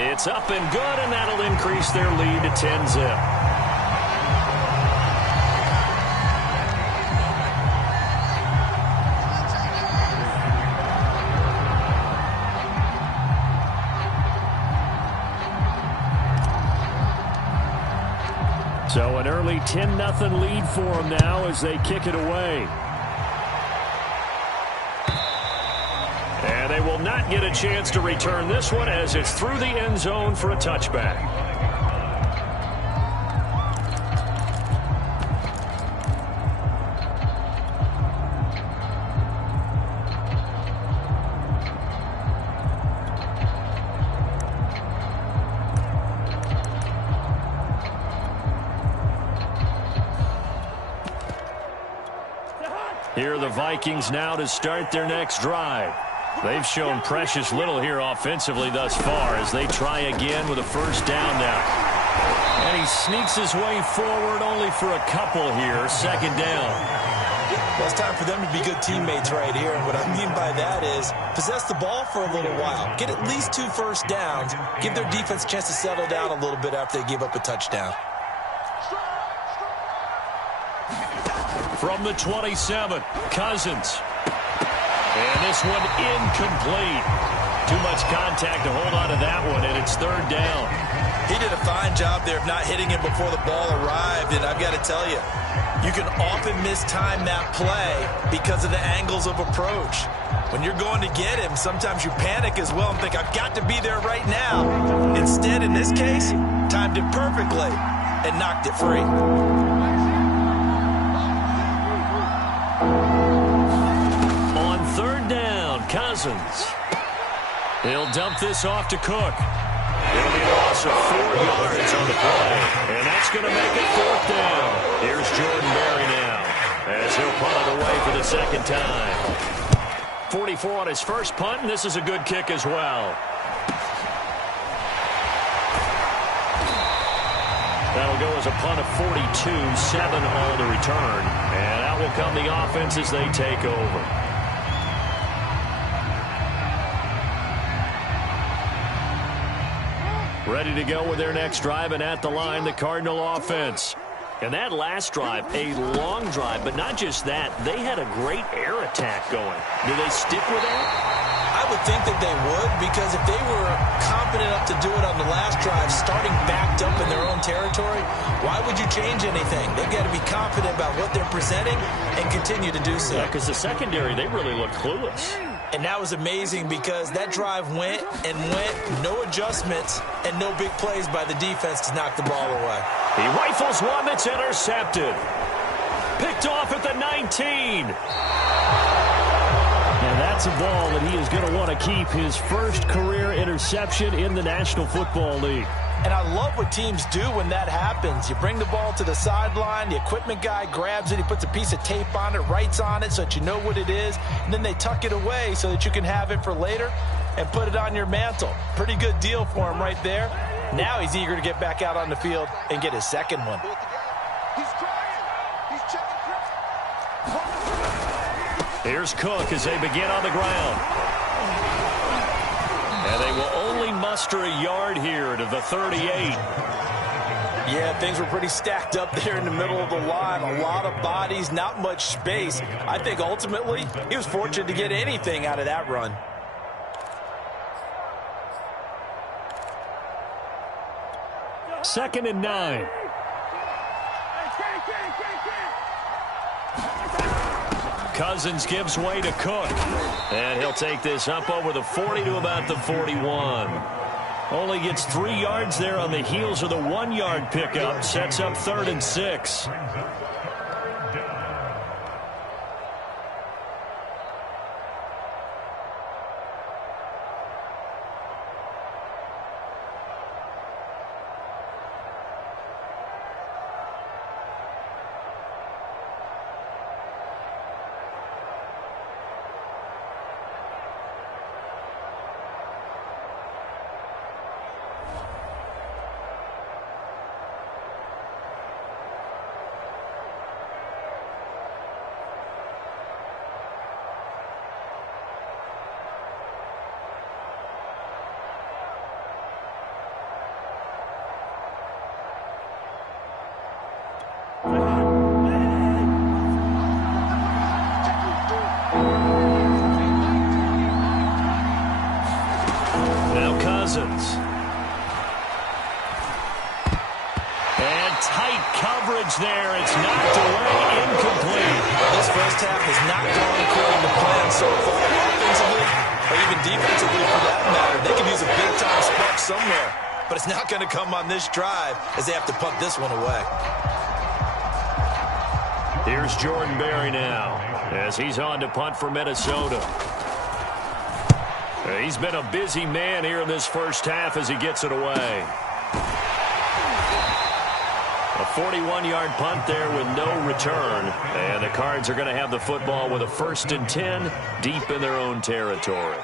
It's up and good, and that'll increase their lead to 10-zip. So an early 10-0 lead for them now as they kick it away. And they will not get a chance to return this one as it's through the end zone for a touchback. Here are the Vikings now to start their next drive. They've shown precious little here offensively thus far as they try again with a first down now. And he sneaks his way forward only for a couple here. Second down. Well, it's time for them to be good teammates right here. And what I mean by that is possess the ball for a little while. Get at least 2 first downs. Give their defense a chance to settle down a little bit after they give up a touchdown. From the 27, Cousins. And this one incomplete. Too much contact to hold on to that one, and it's third down. He did a fine job there of not hitting him before the ball arrived, and I've got to tell you, you can often mistime that play because of the angles of approach. When you're going to get him, sometimes you panic as well and think, I've got to be there right now. Instead, in this case, timed it perfectly and knocked it free. Cousins. He'll dump this off to Cook. It'll be a loss of 4 yards on the play, and that's going to make it fourth down. Here's Jordan Berry now as he'll punt it away for the second time. 44 on his first punt, and this is a good kick as well. That'll go as a punt of 42, 7 on the return, and out will come the offense as they take over. Ready to go with their next drive, and at the line, the Cardinal offense. And that last drive, a long drive, but not just that. They had a great air attack going. Do they stick with that? I would think that they would, because if they were confident enough to do it on the last drive, starting backed up in their own territory, why would you change anything? They've got to be confident about what they're presenting and continue to do so. Yeah, because the secondary, they really look clueless. And that was amazing because that drive went and went, no adjustments, and no big plays by the defense to knock the ball away. He rifles one that's intercepted. Picked off at the 19. And that's a ball that he is going to want to keep, his first career interception in the National Football League. And I love what teams do when that happens. You bring the ball to the sideline, the equipment guy grabs it, he puts a piece of tape on it, writes on it so that you know what it is, and then they tuck it away so that you can have it for later and put it on your mantle. Pretty good deal for him right there. Now he's eager to get back out on the field and get his second one. Here's Cook as they begin on the ground. And they will only muster a yard here to the 38. Yeah, things were pretty stacked up there in the middle of the line. A lot of bodies, not much space. I think ultimately he was fortunate to get anything out of that run. Second and 9. Cousins gives way to Cook. And he'll take this up over the 40 to about the 41. Only gets 3 yards there on the heels of the 1-yard pickup. Sets up 3rd and 6. Now Cousins. And tight coverage there. It's knocked away, incomplete. This first half has not gone according to plan so far, offensively or even defensively for that matter. They could use a big-time spark somewhere, but it's not going to come on this drive as they have to punt this one away. Here's Jordan Berry now as he's on to punt for Minnesota. He's been a busy man here in this first half as he gets it away. A 41-yard punt there with no return. And the Cards are going to have the football with a 1st and 10 deep in their own territory.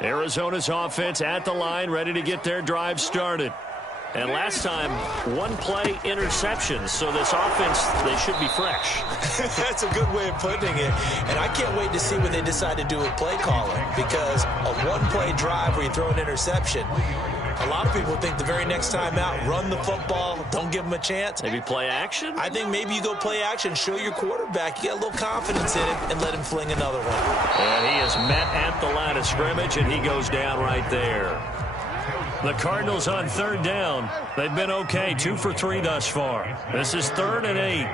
Arizona's offense at the line, ready to get their drive started. And last time, one-play interceptions, so this offense, they should be fresh. That's a good way of putting it. And I can't wait to see what they decide to do with play calling, because a one-play drive where you throw an interception, a lot of people think the very next time out, run the football, don't give them a chance. Maybe play action? I think maybe you go play action, show your quarterback, you get a little confidence in him, and let him fling another one. And he is met at the line of scrimmage, and he goes down right there. The Cardinals on 3rd down. They've been okay, 2 for 3 thus far. This is 3rd and 8.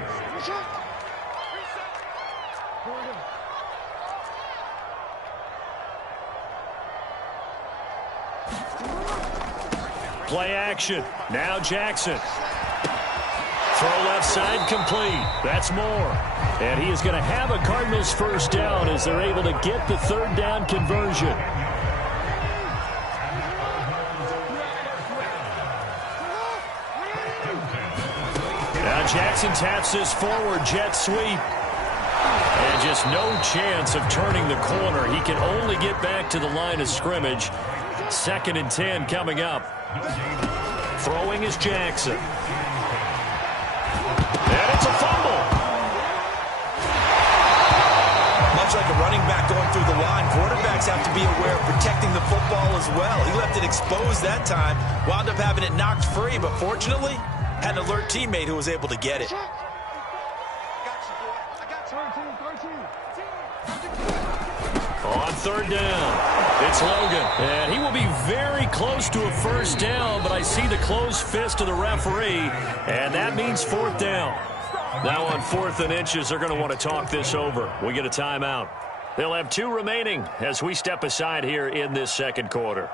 Play action. Now Jackson. Throw left side complete. That's Moore. And he is going to have a Cardinals 1st down as they're able to get the 3rd down conversion. Now Jackson taps this forward jet sweep. And just no chance of turning the corner. He can only get back to the line of scrimmage. 2nd and 10 coming up. Throwing is Jackson. And it's a fumble. Much like a running back going through the line, quarterbacks have to be aware of protecting the football as well. He left it exposed that time, wound up having it knocked free, but fortunately, had an alert teammate who was able to get it. On 3rd down, it's Logan. And he will be very close to a 1st down, but I see the closed fist of the referee, and that means 4th down. Now on 4th and inches, they're going to want to talk this over. We get a timeout. They'll have 2 remaining as we step aside here in this 2nd quarter.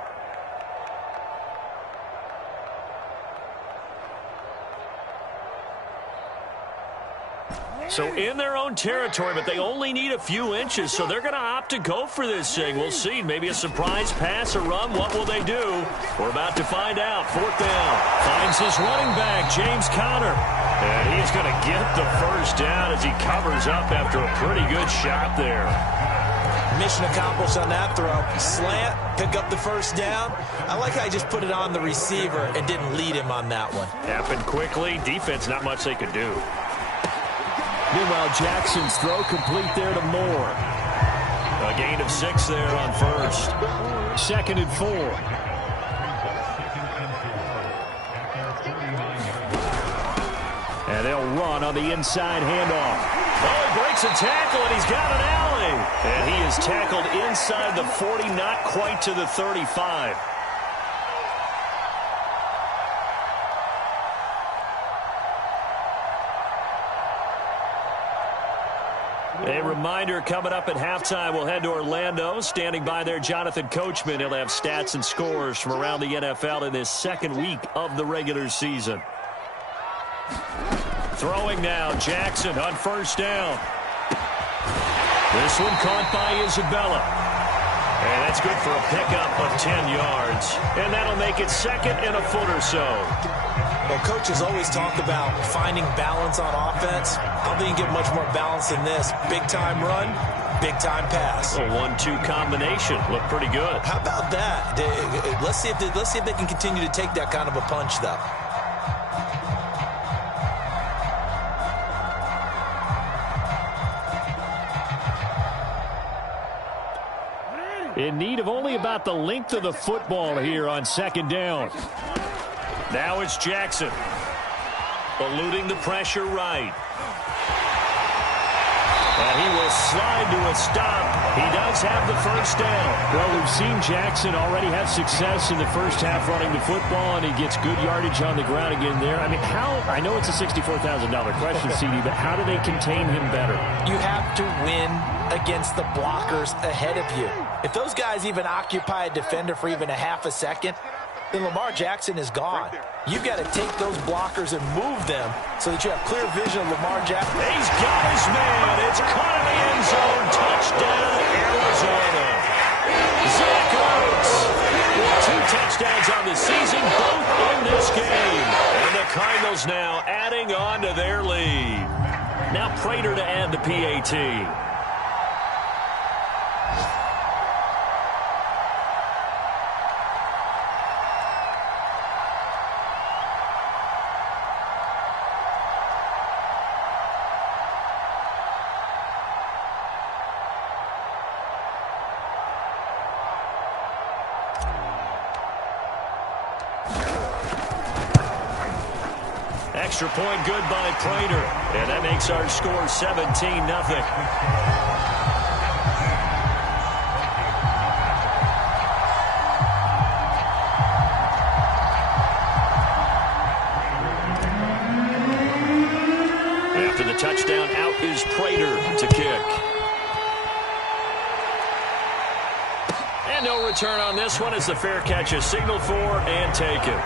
So in their own territory, but they only need a few inches, so they're going to opt to go for this thing. We'll see. Maybe a surprise pass or run. What will they do? We're about to find out. 4th down. Finds his running back, James Conner. And he's going to get the 1st down as he covers up after a pretty good shot there. Mission accomplished on that throw. Slant, pick up the 1st down. I like how he just put it on the receiver and didn't lead him on that one. Happened quickly. Defense, not much they could do. Meanwhile, Jackson's throw complete there to Moore. A gain of 6 there on 1st. 2nd and 4. And they'll run on the inside handoff. Oh, he breaks a tackle, and he's got an alley. And he is tackled inside the 40, not quite to the 35. A reminder, coming up at halftime, we'll head to Orlando. Standing by there, Jonathan Coachman. He'll have stats and scores from around the NFL in this second week of the regular season. Throwing now, Jackson on first down. This one caught by Isabella. And that's good for a pickup of 10 yards. And that'll make it second and a foot or so. Well, coaches always talk about finding balance on offense. I don't think you can get much more balance than this. Big-time run, big-time pass. A 1-2 combination. Looked pretty good. How about that? Let's see if they can continue to take that kind of a punch, though. In need of only about the length of the football here on second down. Now it's Jackson. Eluding the pressure right. And he will slide to a stop. He does have the first down. Well, we've seen Jackson already have success in the first half running the football, and he gets good yardage on the ground again there. I mean, I know it's a $64,000 question, CD, but how do they contain him better? You have to win against the blockers ahead of you. If those guys even occupy a defender for even a half a second, then Lamar Jackson is gone. You've got to take those blockers and move them so that you have clear vision of Lamar Jackson. He's got his man. It's caught in the end zone. Touchdown, Arizona. Zach Ertz with 2 touchdowns on the season, both in this game. And the Cardinals now adding on to their lead. Now Prater to add the PAT. Extra point good by Prater. And that makes our score 17-0. After the touchdown, out is Prater to kick. And no return on this one as the fair catch is signaled for and taken.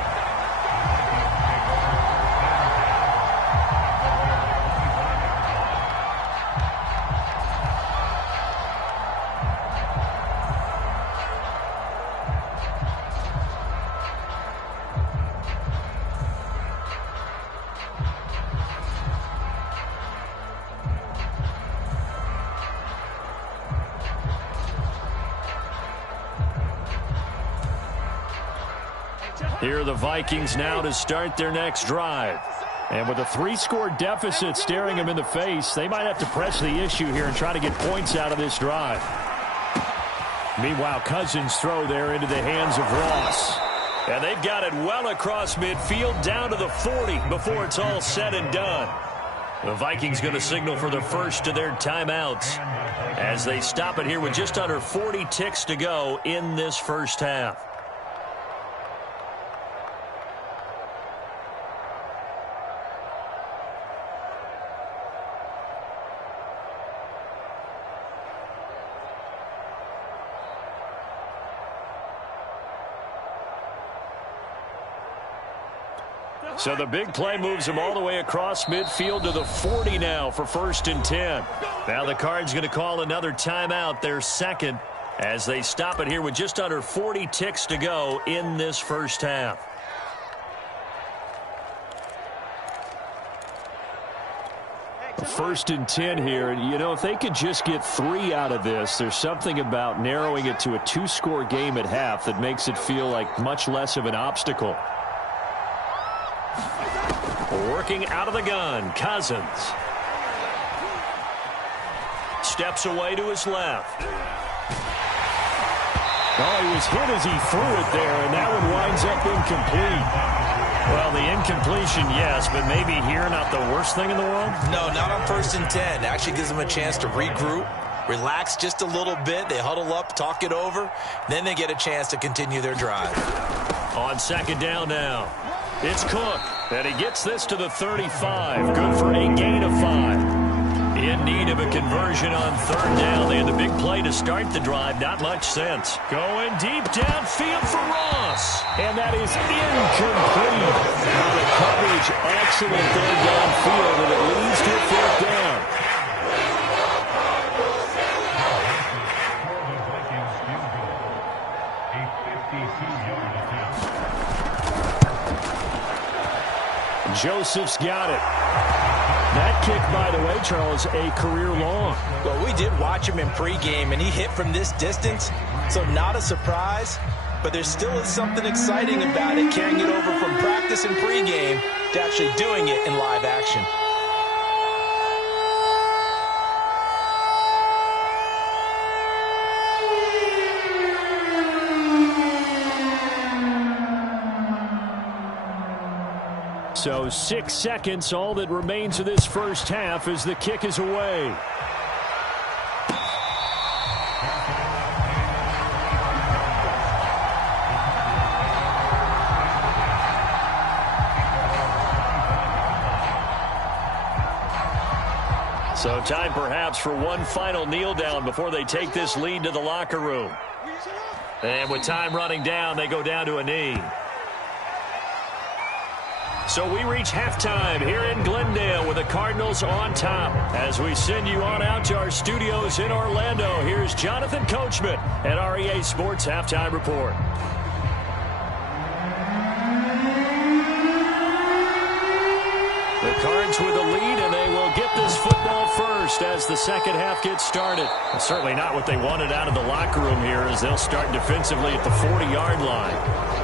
Here are the Vikings now to start their next drive. And with a 3-score deficit staring them in the face, they might have to press the issue here and try to get points out of this drive. Meanwhile, Cousins throw there into the hands of Ross. And they've got it well across midfield down to the 40 before it's all said and done. The Vikings going to signal for the first of their timeouts as they stop it here with just under 40 ticks to go in this first half. So the big play moves them all the way across midfield to the 40 now for 1st and 10. Now the Cards going to call another timeout, their second, as they stop it here with just under 40 ticks to go in this first half. First and 10 here, and you know, if they could just get 3 out of this, there's something about narrowing it to a 2-score game at half that makes it feel like much less of an obstacle. Working out of the gun, Cousins. Steps away to his left. Oh, he was hit as he threw it there, and that one winds up incomplete. Well, the incompletion, yes, but maybe here not the worst thing in the world? No, not on 1st and 10. Actually gives them a chance to regroup, relax just a little bit. They huddle up, talk it over. Then they get a chance to continue their drive. On 2nd down now, it's Cook. And he gets this to the 35. Good for a gain of 5. In need of a conversion on 3rd down. They had the big play to start the drive. Not much sense. Going deep downfield for Ross. And that is incomplete. Now the coverage excellent there downfield, and it leads to a 4th down. Joseph's got it. That kick, by the way, Charles, a career long. Well, we did watch him in pregame, and he hit from this distance, so not a surprise. But there still is something exciting about it, carrying it over from practice and pregame to actually doing it in live action. So 6 seconds, all that remains of this first half as the kick is away. So time perhaps for one final kneel down before they take this lead to the locker room. And with time running down, they go down to a knee. So we reach halftime here in Glendale with the Cardinals on top. As we send you on out to our studios in Orlando, here's Jonathan Coachman at REA Sports Halftime Report. The Cards with the lead, and they will get this football first as the second half gets started. And certainly not what they wanted out of the locker room here as they'll start defensively at the 40-yard line.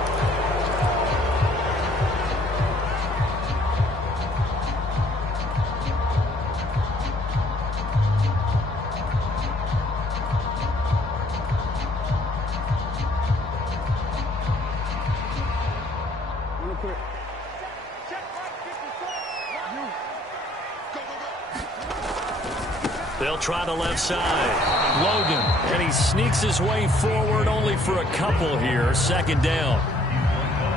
They'll try the left side. Logan, and he sneaks his way forward only for a couple here. 2nd down.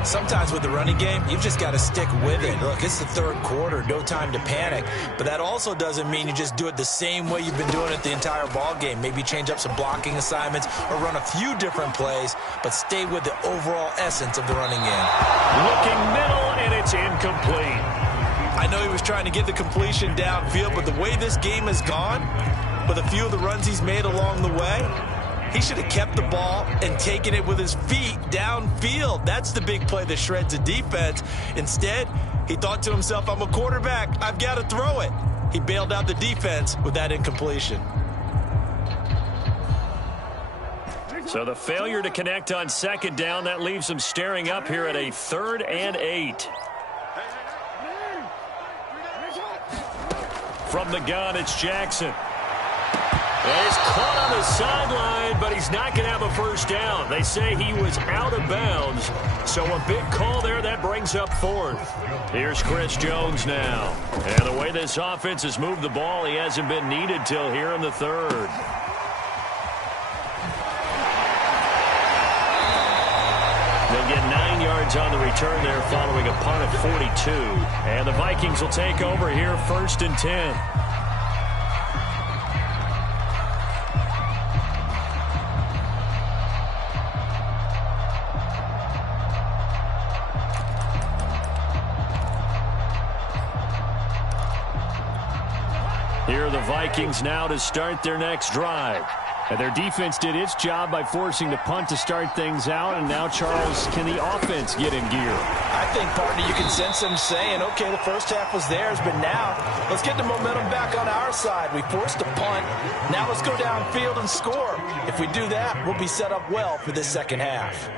Sometimes with the running game, you've just got to stick with it. Look, it's the 3rd quarter, no time to panic. But that also doesn't mean you just do it the same way you've been doing it the entire ball game. Maybe change up some blocking assignments or run a few different plays, but stay with the overall essence of the running game. Looking middle, and it's incomplete. I know he was trying to get the completion downfield, but the way this game has gone, with a few of the runs he's made along the way, he should have kept the ball and taken it with his feet downfield. That's the big play that shreds a defense. Instead, he thought to himself, I'm a quarterback, I've got to throw it. He bailed out the defense with that incompletion. So the failure to connect on 2nd down, that leaves them staring up here at a 3rd and 8. From the gun, it's Jackson. And he's caught on the sideline, but he's not going to have a first down. They say he was out of bounds. So a big call there, that brings up 4th. Here's Chris Jones now. And the way this offense has moved the ball, he hasn't been needed till here in the 3rd. They'll get 9 yards on the return there following a punt of 42. And the Vikings will take over here 1st and 10. Here are the Vikings now to start their next drive. And their defense did its job by forcing the punt to start things out. And now, Charles, can the offense get in gear? I think, partner, you can sense them saying, okay, the first half was theirs, but now let's get the momentum back on our side. We forced a punt. Now let's go downfield and score. If we do that, we'll be set up well for this second half.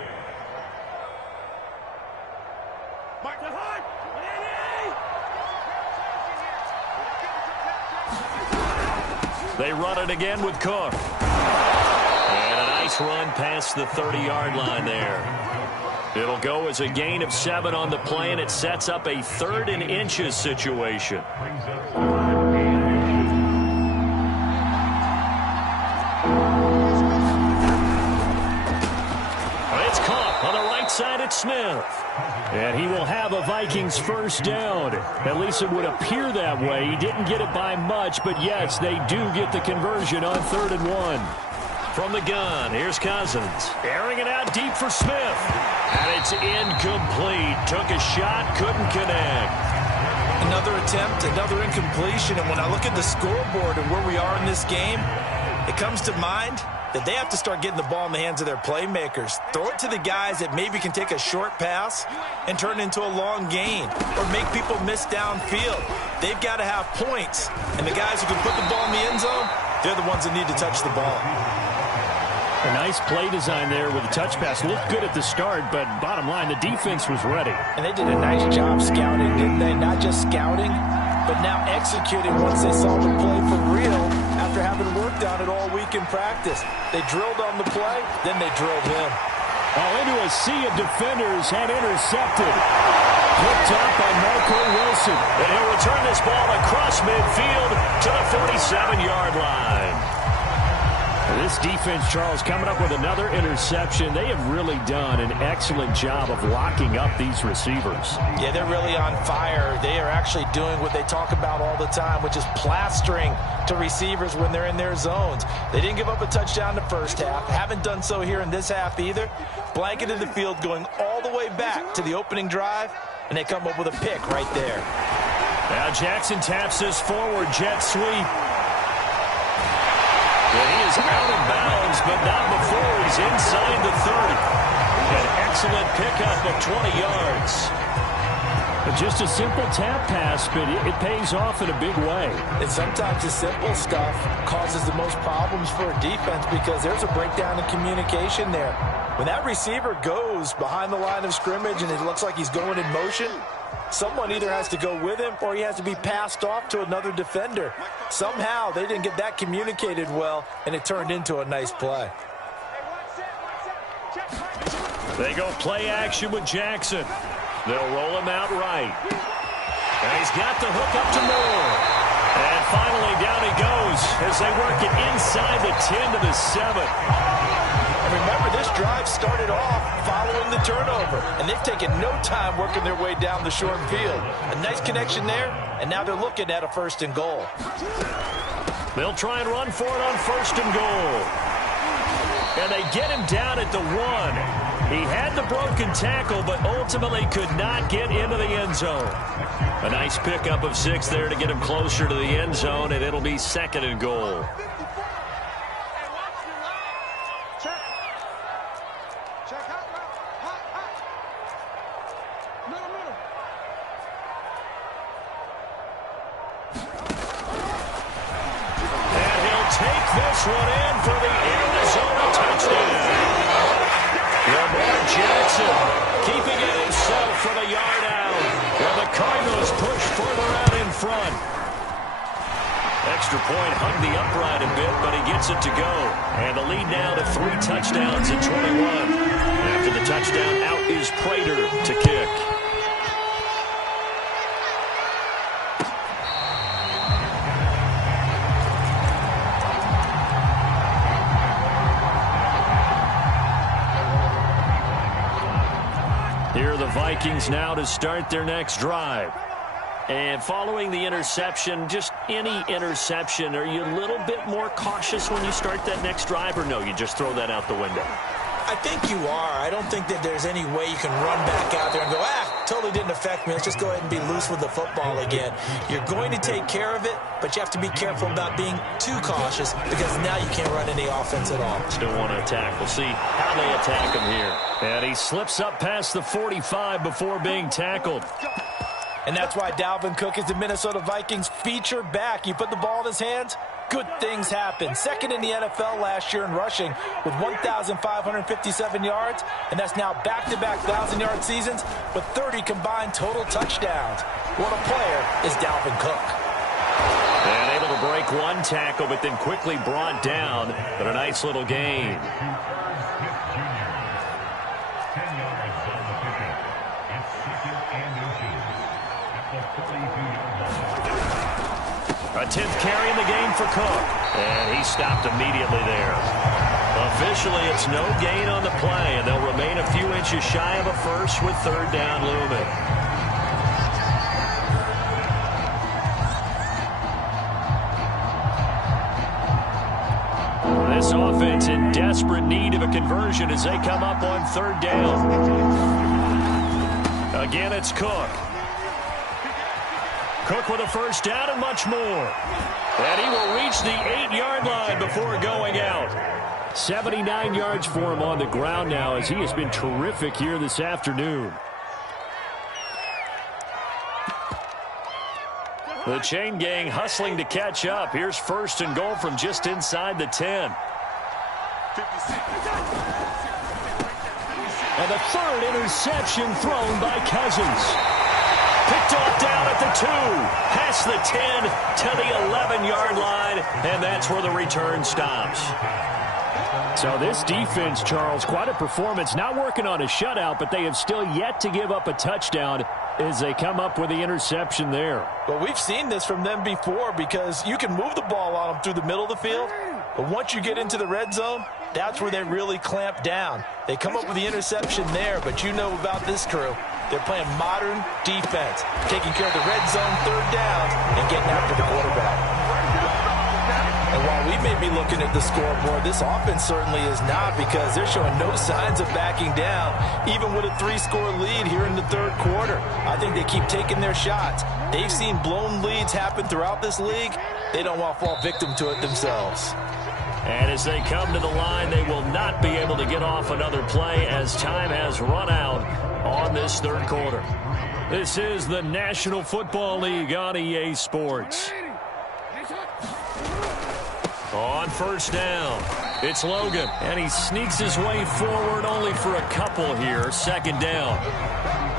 They run it again with Cook. And a nice run past the 30-yard line there. It'll go as a gain of 7 on the play, and it sets up a 3rd and inches situation. It's caught on the right side at Smith. And he will have a Vikings first down. At least it would appear that way. He didn't get it by much, but yes, they do get the conversion on 3rd and 1. From the gun, here's Cousins. Airing it out deep for Smith. And it's incomplete. Took a shot, couldn't connect. Another attempt, another incompletion. And when I look at the scoreboard and where we are in this game, it comes to mind that they have to start getting the ball in the hands of their playmakers. Throw it to the guys that maybe can take a short pass and turn it into a long gain or make people miss downfield. They've got to have points. And the guys who can put the ball in the end zone, they're the ones that need to touch the ball. A nice play design there with the touch pass. Looked good at the start, but bottom line, the defense was ready. And they did a nice job scouting, didn't they? Not just scouting, but now executing once they saw the play for real after having worked on it all week in practice. They drilled on the play, then they drilled him. Into a sea of defenders and intercepted. Picked up by Marco Wilson. And he'll return this ball across midfield to the 47-yard line. This defense, Charles, coming up with another interception. They have really done an excellent job of locking up these receivers. Yeah, they're really on fire. They are actually doing what they talk about all the time, which is plastering to receivers when they're in their zones. They didn't give up a touchdown the first half. Haven't done so here in this half either. Blanketed the field going all the way back to the opening drive, and they come up with a pick right there. Now Jackson taps this forward jet sweep. And he is out of bounds, but not before he's inside the 30. An excellent pickup of 20 yards. Just a simple tap pass, but it pays off in a big way. And sometimes the simple stuff causes the most problems for a defense because there's a breakdown in communication there. When that receiver goes behind the line of scrimmage and it looks like he's going in motion, someone either has to go with him or he has to be passed off to another defender. Somehow they didn't get that communicated well, and it turned into a nice play. They go play action with Jackson. They'll roll him out right. And he's got the hook up to Moore. And finally down he goes as they work it inside the 10 to the 7. And remember, this drive started off following the turnover, and they've taken no time working their way down the short field. A nice connection there, and now they're looking at a 1st and goal. They'll try and run for it on 1st and goal. And they get him down at the 1. He had the broken tackle, but ultimately could not get into the end zone. A nice pickup of 6 there to get him closer to the end zone, and it'll be 2nd and goal. This one in for the Arizona touchdown. Lamar Jackson keeping it himself for the yard out. While the Cardinals push further out in front. Extra point hung the upright a bit, but he gets it to go. And the lead now to 3 touchdowns at 21. After the touchdown, out is Prater to kick. Here are the Vikings now to start their next drive. And following the interception, just any interception, are you a little bit more cautious when you start that next drive, or no, you just throw that out the window? I think you are. I don't think that there's any way you can run back out there and go, totally didn't affect me. Let's just go ahead and be loose with the football again. You're going to take care of it, but you have to be careful about being too cautious because now you can't run any offense at all. Still want to attack. We'll see how they attack him here. And he slips up past the 45 before being tackled. And that's why Dalvin Cook is the Minnesota Vikings feature back. You put the ball in his hands, good things happen. 2nd in the NFL last year in rushing with 1,557 yards, and that's now back-to-back 1,000-yard seasons with 30 combined total touchdowns. What a player is Dalvin Cook. And able to break one tackle, but then quickly brought down. But a nice little gain. A 10th carry in the game for Cook. And he stopped immediately there. Officially, it's no gain on the play, and they'll remain a few inches shy of a first with third down looming. This offense in desperate need of a conversion as they come up on third down. Again, it's Cook. Cook with a first down and much more. And he will reach the 8-yard line before going out. 79 yards for him on the ground now as he has been terrific here this afternoon. The chain gang hustling to catch up. Here's first and goal from just inside the 10. And the third interception thrown by Cousins. Picked off down at the 2, past the 10 to the 11-yard line, and that's where the return stops. So this defense, Charles, quite a performance. Not working on a shutout, but they have still yet to give up a touchdown as they come up with the interception there. Well, we've seen this from them before because you can move the ball on them through the middle of the field, but once you get into the red zone, that's where they really clamp down. They come up with the interception there, but you know about this crew. They're playing modern defense, taking care of the red zone, third down, and getting after the quarterback. And while we may be looking at the scoreboard, this offense certainly is not because they're showing no signs of backing down, even with a 3-score lead here in the third quarter. I think they keep taking their shots. They've seen blown leads happen throughout this league. They don't want to fall victim to it themselves. And as they come to the line, they will not be able to get off another play as time has run out on this third quarter. This is the National Football League on EA Sports. On first down, it's Logan, and he sneaks his way forward only for a couple here, second down.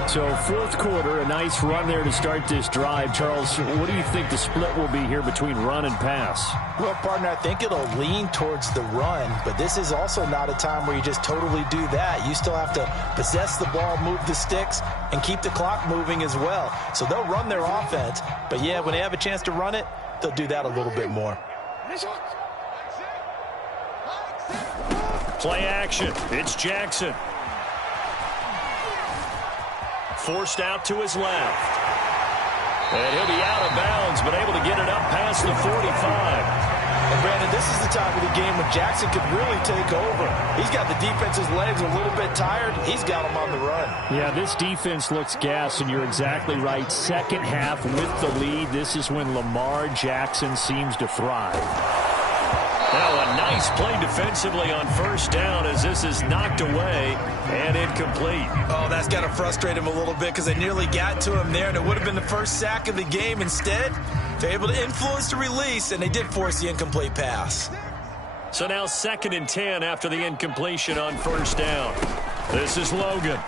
So fourth quarter, a nice run there to start this drive. Charles, what do you think the split will be here between run and pass? Well, partner, I think it'll lean towards the run, but this is also not a time where you just totally do that. You still have to possess the ball, move the sticks, and keep the clock moving as well. So they'll run their offense, but yeah, when they have a chance to run it, they'll do that a little bit more. Play action. It's Jackson. Forced out to his left. And he'll be out of bounds, but able to get it up past the 45. And Brandon, this is the time of the game when Jackson could really take over. He's got the defense's legs a little bit tired. He's got them on the run. Yeah, this defense looks gassed, and you're exactly right. Second half with the lead, this is when Lamar Jackson seems to thrive. Now a nice play defensively on first down as this is knocked away and incomplete. Oh, that's got to frustrate him a little bit because they nearly got to him there, and it would have been the first sack of the game. Instead, they're able to influence the release, and they did force the incomplete pass. So now 2nd and 10 after the incompletion on first down. This is Logan.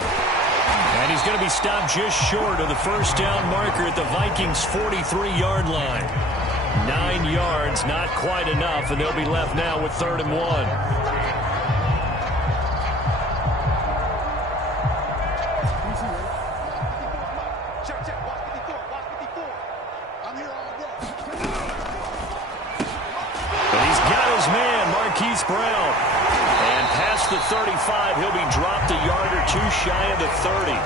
And he's going to be stopped just short of the first down marker at the Vikings' 43-yard line. 9 yards, not quite enough, and they'll be left now with 3rd and 1. And he's got his man, Marquise Brown. And past the 35, he'll be dropped a yard or two shy of the 30.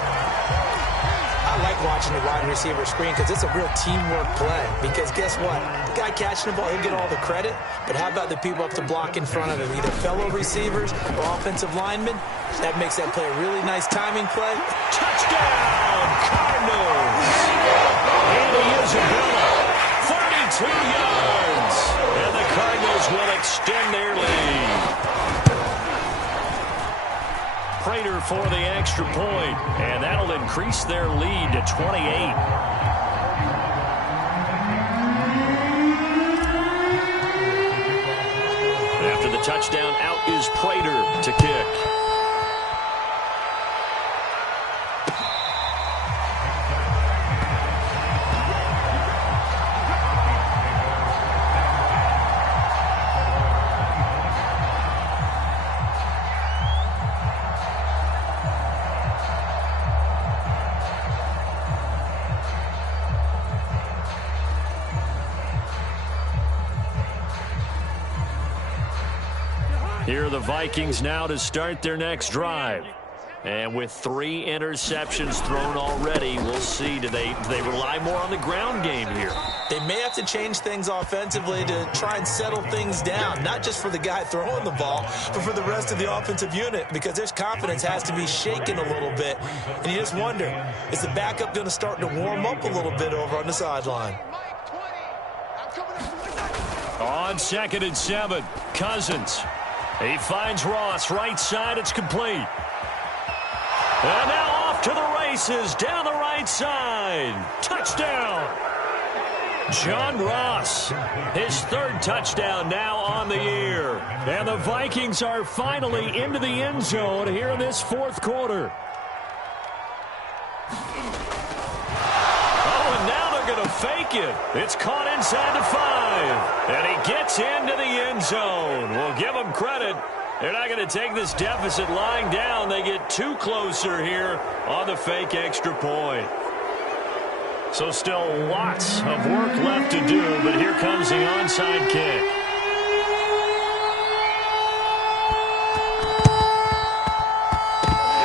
I like watching the wide receiver screen because it's a real teamwork play. Because guess what? The guy catching the ball, he'll get all the credit. But how about the people up to block in front of him? Either fellow receivers or offensive linemen. That makes that play a really nice timing play. Touchdown, Cardinals! Andy Isabella, 32 yards. And the Cardinals will extend their lead. Prater for the extra point, and that'll increase their lead to 28. After the touchdown, out is Prater to kick. Here are the Vikings now to start their next drive. And with 3 interceptions thrown already, we'll see. Do they rely more on the ground game here? They may have to change things offensively to try and settle things down, not just for the guy throwing the ball, but for the rest of the offensive unit, because their confidence has to be shaken a little bit. And you just wonder, is the backup going to start to warm up a little bit over on the sideline? On 2nd and 7, Cousins. He finds Ross, right side, it's complete. And now off to the races, down the right side. Touchdown! John Ross, his 3rd touchdown now on the year. And the Vikings are finally into the end zone here in this 4th quarter. Oh, and now they're going to fake it. It's caught inside the 5. And he gets into the end zone. We'll give him credit. They're not going to take this deficit lying down. They get 2 closer here on the fake extra point. So still lots of work left to do, but here comes the onside kick.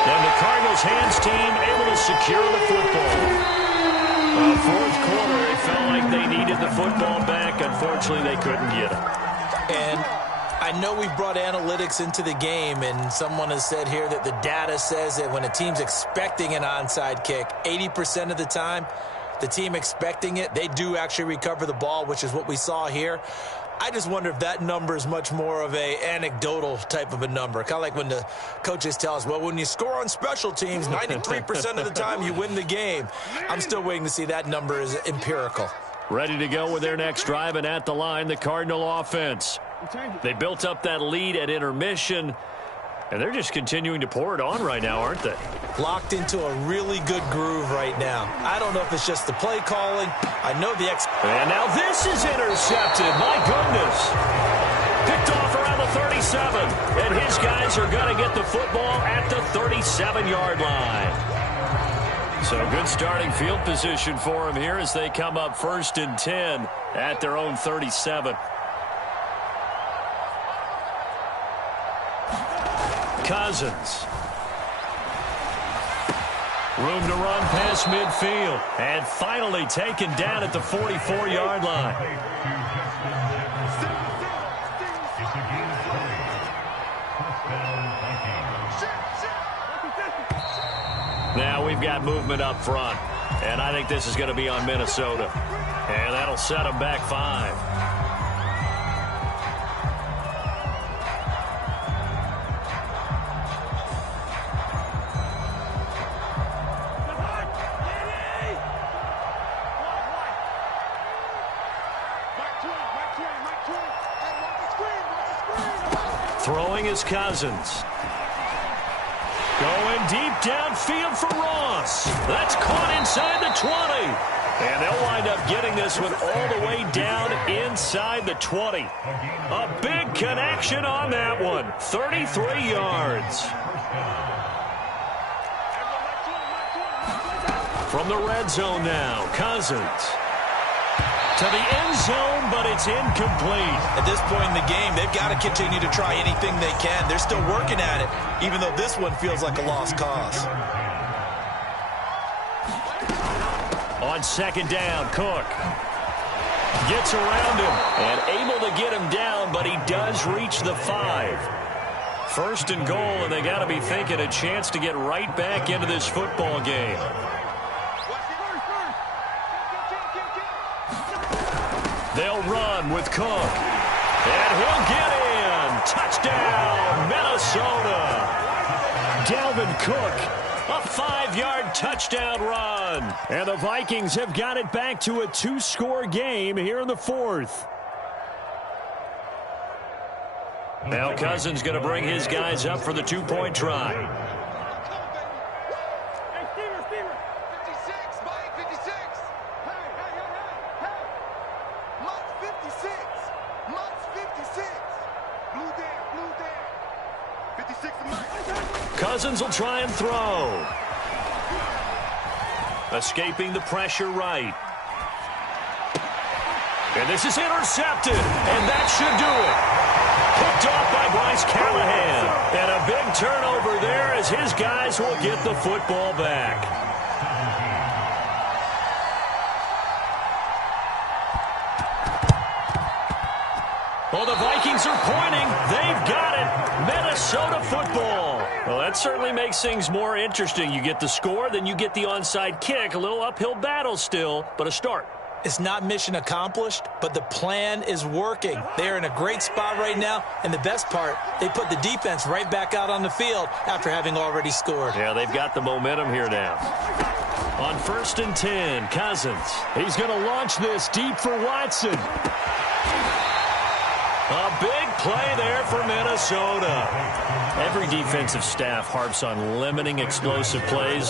And the Cardinals hands team able to secure the football. 4th quarter, it felt like they needed the football back. Unfortunately, they couldn't get it. And I know we've brought analytics into the game, and someone has said here that the data says that when a team's expecting an onside kick, 80% of the time, the team expecting it, they do actually recover the ball, which is what we saw here. I just wonder if that number is much more of a anecdotal type of a number. Kind of like when the coaches tell us, well, when you score on special teams, 93% of the time you win the game. I'm still waiting to see that number is empirical. Ready to go with their next drive, and at the line, the Cardinal offense. They built up that lead at intermission, and they're just continuing to pour it on right now, aren't they? Locked into a really good groove right now. I don't know if it's just the play calling. I know the And now this is intercepted. My goodness. Picked off around the 37. And his guys are going to get the football at the 37-yard line. So good starting field position for him here as they come up 1st and 10 at their own 37. Cousins. Room to run past midfield. And finally taken down at the 44-yard line. Now we've got movement up front. And I think this is going to be on Minnesota. And that'll set them back 5. Throwing is Cousins. Going deep downfield for Ross. That's caught inside the 20. And they'll wind up getting this one all the way down inside the 20. A big connection on that one. 33 yards. From the red zone now, Cousins. To the end zone, but it's incomplete. At this point in the game, they've got to continue to try anything they can. They're still working at it, even though this one feels like a lost cause. On 2nd down, Cook gets around him and able to get him down, but he does reach the 5. 1st and goal, and they got to be thinking a chance to get right back into this football game. They'll run with Cook. And he'll get in. Touchdown, Minnesota. Dalvin Cook, a 5-yard touchdown run. And the Vikings have got it back to a 2-score game here in the 4th. Now Cousins going to bring his guys up for the 2-point try. Cousins will try and throw. Escaping the pressure right. And this is intercepted. And that should do it. picked off by Bryce Callahan. And a big turnover there as his guys will get the football back. Well, the Vikings are pointing. They've got it. Minnesota football. Well, that certainly makes things more interesting. You get the score, then you get the onside kick. A little uphill battle still, but a start. It's not mission accomplished, but the plan is working. They're in a great spot right now, and the best part, they put the defense right back out on the field after having already scored. Yeah, they've got the momentum here now. On 1st and 10, Cousins. He's going to launch this deep for Watson. A big play there for Minnesota. Every defensive staff harps on limiting explosive plays.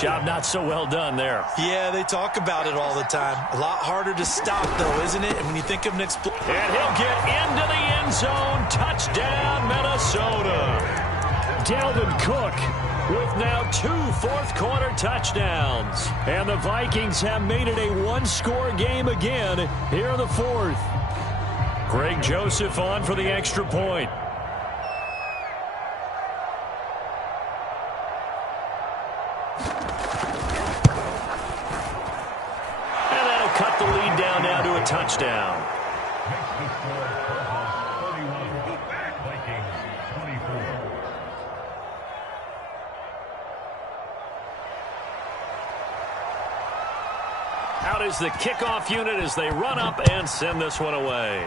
Job not so well done there. Yeah, they talk about it all the time. A lot harder to stop, though, isn't it? And when you think of an And he'll get into the end zone. Touchdown, Minnesota. Dalvin Cook with now 2 fourth-quarter touchdowns. And the Vikings have made it a one-score game again here in the fourth. Greg Joseph on for the extra point. And that'll cut the lead down now to a touchdown. Out is the kickoff unit as they run up and send this one away.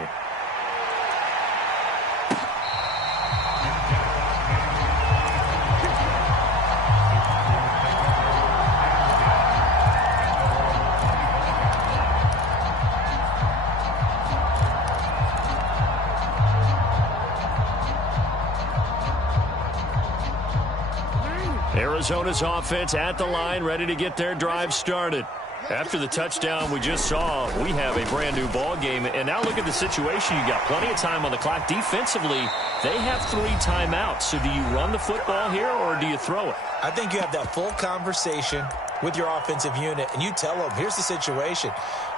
Arizona's offense at the line, ready to get their drive started. After the touchdown we just saw, we have a brand new ball game. And now look at the situation. You got plenty of time on the clock. Defensively, they have 3 timeouts. So do you run the football here or do you throw it? I think you have that full conversation with your offensive unit, and you tell them, here's the situation.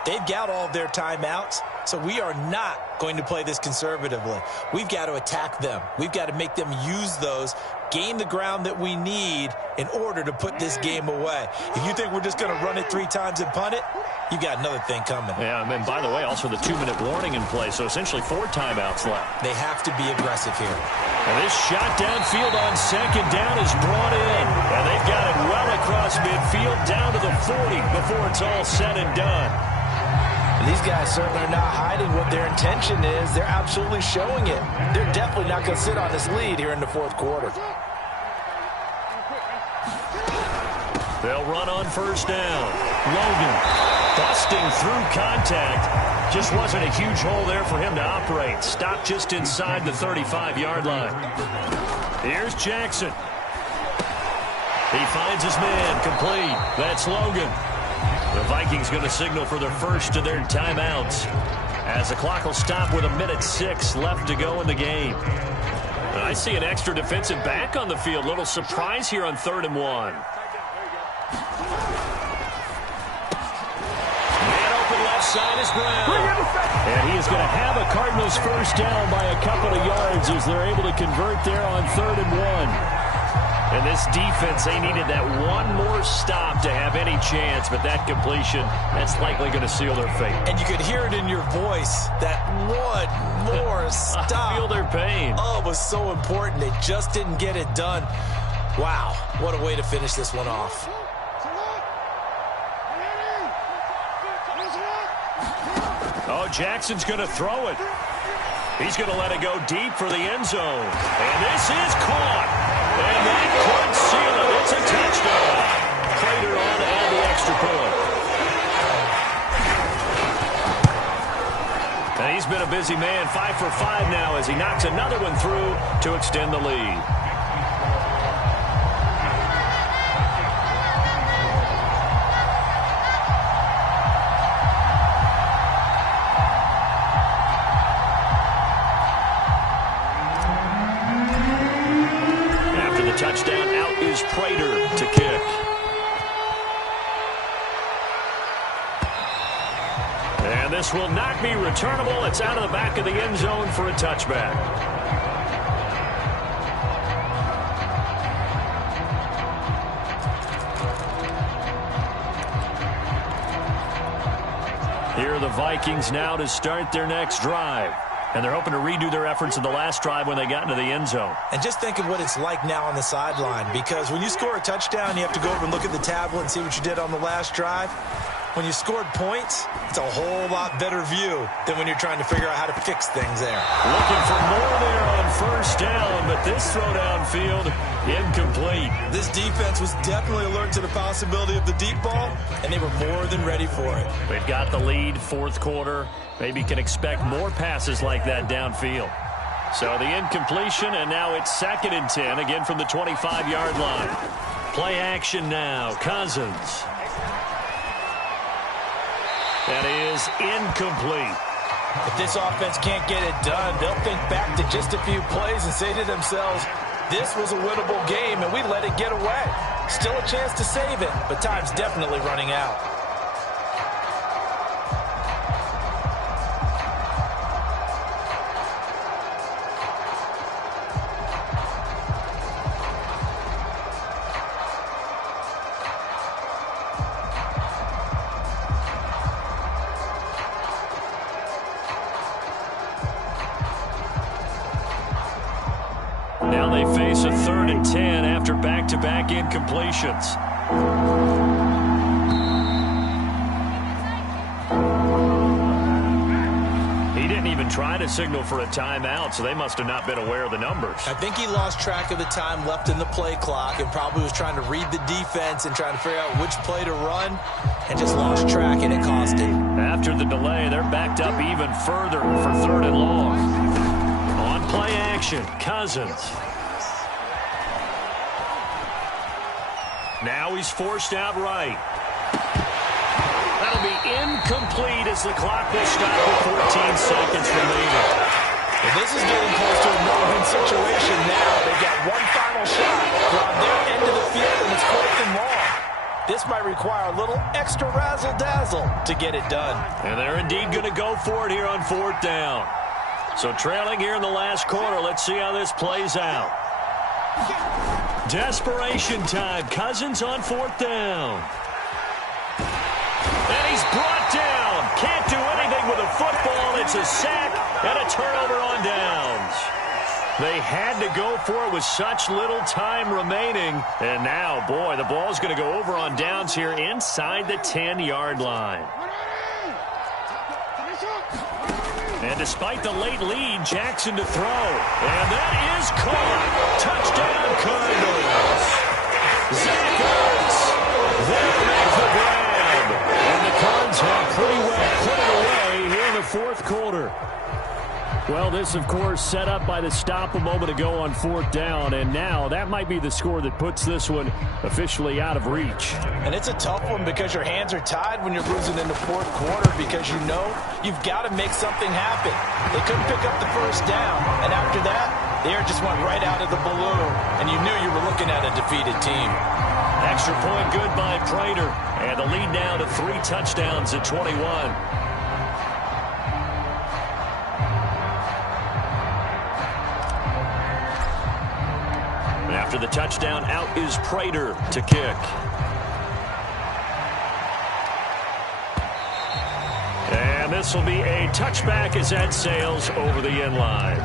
They've got all of their timeouts, so we are not going to play this conservatively. We've got to attack them. We've got to make them use those, gain the ground that we need in order to put this game away. If you think we're just going to run it 3 times and punt it, you got another thing coming. Yeah, and by the way, also the 2-minute warning in play, so essentially 4 timeouts left. They have to be aggressive here. And this shot downfield on 2nd down is brought in. And they've got it well across midfield down to the 40 before it's all said and done. And these guys certainly are not hiding what their intention is. They're absolutely showing it. They're definitely not going to sit on this lead here in the 4th quarter. They'll run on 1st down. Logan busting through contact. Just wasn't a huge hole there for him to operate. Stopped just inside the 35-yard line. Here's Jackson. He finds his man complete. That's Logan. The Vikings going to signal for their first of their timeouts as the clock will stop with 1:06 left to go in the game. And I see an extra defensive back on the field. Little surprise here on 3rd and 1. Man open left side is Brown. And he is going to have a Cardinals first down by a couple of yards as they're able to convert there on 3rd and 1. And this defense, they needed that one more stop to have any chance, but that completion, that's likely going to seal their fate. And you could hear it in your voice, that one more stop. I feel their pain. Oh, it was so important. They just didn't get it done. Wow, what a way to finish this one off. Oh, Jackson's going to throw it. He's going to let it go deep for the end zone. And this is caught. And that could seal it. It's a touchdown. Prater on and the extra point. And he's been a busy man, 5 for 5 now as he knocks another one through to extend the lead. Touchdown, out is Prater to kick. And this This will not be returnable. It's out of the back of the end zone for a touchback. Here are the Vikings now to start their next drive. And they're hoping to redo their efforts in the last drive when they got into the end zone. And just think of what it's like now on the sideline, because when you score a touchdown, you have to go over and look at the tablet and see what you did on the last drive. When you scored points, it's a whole lot better view than when you're trying to figure out how to fix things there. Looking for more there on first down, but this throw downfield, incomplete. This defense was definitely alert to the possibility of the deep ball, and they were more than ready for it. They've got the lead, fourth quarter. Maybe can expect more passes like that downfield. So the incompletion, and now it's 2nd and 10, again from the 25-yard line. Play action now, Cousins. That is incomplete. If this offense can't get it done, they'll think back to just a few plays and say to themselves, this was a winnable game and we let it get away. Still a chance to save it, but time's definitely running out. Now they face a 3rd and 10 after back-to-back incompletions. He didn't even try to signal for a timeout, so they must have not been aware of the numbers. I think he lost track of the time left in the play clock and probably was trying to read the defense and trying to figure out which play to run, and just lost track, and it cost him. After the delay, they're backed up even further for 3rd and long. On play action, Cousins. Now he's forced out right. That'll be incomplete as the clock will stop with 14 seconds remaining. And this is getting close to a no-win situation now. They've got one final shot. They're on their end of the field, and it's 4th and long. This might require a little extra razzle-dazzle to get it done. And they're indeed going to go for it here on 4th down. So trailing here in the last quarter. Let's see how this plays out. Desperation time. Cousins on 4th down. And he's brought down. Can't do anything with a football. It's a sack and a turnover on downs. They had to go for it with such little time remaining. And now, boy, the ball's going to go over on downs here inside the 10-yard line. And despite the late lead, Jackson to throw. And that is caught. Touchdown, Cardinals. Zach Ertz. They'll make the grab. And the Cards have pretty well put it away here in the 4th quarter. Well, this, of course, set up by the stop a moment ago on 4th down, and now that might be the score that puts this one officially out of reach. And it's a tough one because your hands are tied when you're losing in the 4th quarter because you know you've got to make something happen. They couldn't pick up the first down, and after that, the air just went right out of the balloon, and you knew you were looking at a defeated team. Extra point good by Prater, and the lead now to 3 touchdowns at 21. After the touchdown, out is Prater to kick. And this will be a touchback as that sails over the end line.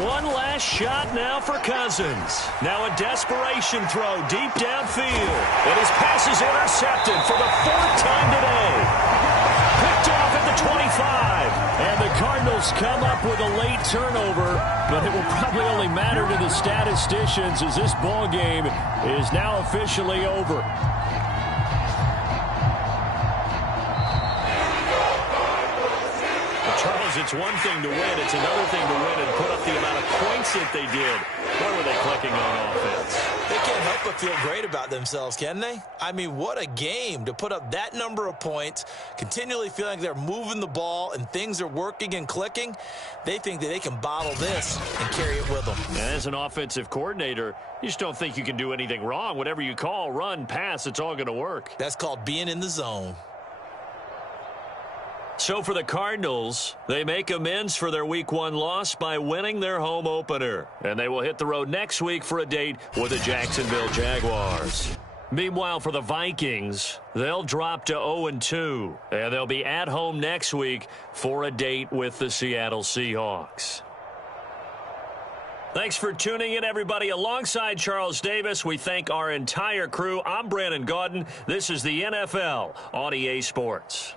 One last shot now for Cousins. Now a desperation throw deep downfield. And his pass is intercepted for the 4th time today. Picked off at the 25. And the Cardinals come up with a late turnover, but it will probably only matter to the statisticians as this ball game is now officially over. It's one thing to win. It's another thing to win and put up the amount of points that they did. Boy, were they clicking on offense. They can't help but feel great about themselves, can they? I mean, what a game to put up that number of points, continually feeling like they're moving the ball and things are working and clicking. They think that they can bottle this and carry it with them. And as an offensive coordinator, you just don't think you can do anything wrong. Whatever you call, run, pass, it's all going to work. That's called being in the zone. So for the Cardinals, they make amends for their Week 1 loss by winning their home opener. And they will hit the road next week for a date with the Jacksonville Jaguars. Meanwhile, for the Vikings, they'll drop to 0-2. And they'll be at home next week for a date with the Seattle Seahawks. Thanks for tuning in, everybody. Alongside Charles Davis, we thank our entire crew. I'm Brandon Gaudin. This is the NFL on EA Sports.